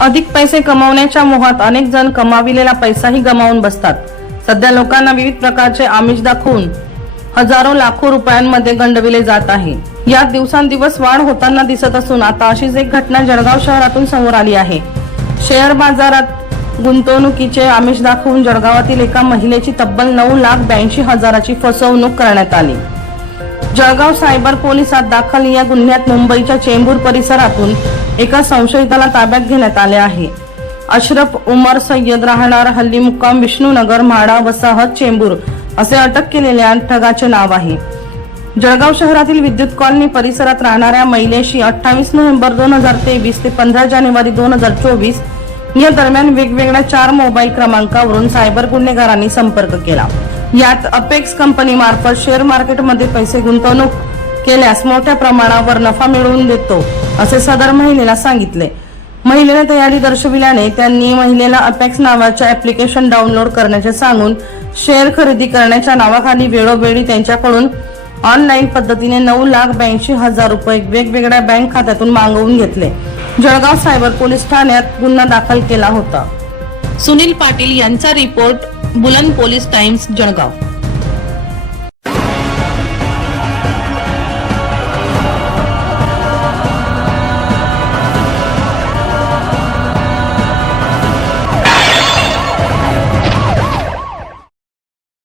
अधिक पैसे कमावण्याच्या मोहात अनेक जण कमाविलेला पैसाही गमावून बसतात. सध्या लोकांना विविध प्रकारचे आमिष दाखवून हजारो लाखो रुपयांमध्ये गंडविले जात आहे. यात दिवसांदिवस वाढ होताना दिसत असून आता अशीच एक घटना जळगाव शहरातून समोर आली आहे. शेअर बाजारात गुंतवणुकीचे आमिष दाखवून जळगावातील एका महिलेची तब्बल नऊ लाख ब्याऐंशी हजाराची फसवणूक करण्यात आली. जळगाव सायबर पोलिसात दाखल या गुन्ह्यात मुंबईच्या चेंबूर परिसरातून एका संशयिताला ताब्यात घेण्यात आले आहे. अशरफ उमर सय्यद राहणार हल्ली मुक्काम विष्णुनगर म्हाडा वसाहत चेंबूर असे अटक केलेल्या ठगाचे नाव आहे. जळगाव शहरातील विद्युत कॉलनी परिसरात राहणाऱ्या महिलेशी अठ्ठावीस नोव्हेंबर दोन हजार तेवीस ते पंधरा जानेवारी दोन हजार चोवीस या दरम्यान वेगवेगळ्या चार मोबाईल क्रमांकावरून सायबर गुन्हेगारांनी संपर्क केला. यात अपेक्स कंपनी मार्फत शेअर मार्केटमध्ये पैसे गुंतवणूक केल्यास मोठ्या प्रमाणावर नफा मिळवून देतो असे सदर महिलेला सांगितले. महिलेने तयारी दर्शविल्याने त्यांनी महिलेला अपेक्स नावाच्या ऍप्लिकेशन डाउनलोड करण्याचे सांगून शेअर खरेदी करण्याच्या नावाखाली वेळोवेळी त्यांच्याकडून ऑनलाईन पद्धतीने नऊ लाख ब्याऐंशी हजार रुपये वेगवेगळ्या बँक खात्यातून मागवून घेतले. जळगाव सायबर पोलीस ठाण्यात गुन्हा दाखल केला होता. सुनील पाटील यांचा रिपोर्ट बुलंद पोलीस टाइम्स जळगाव.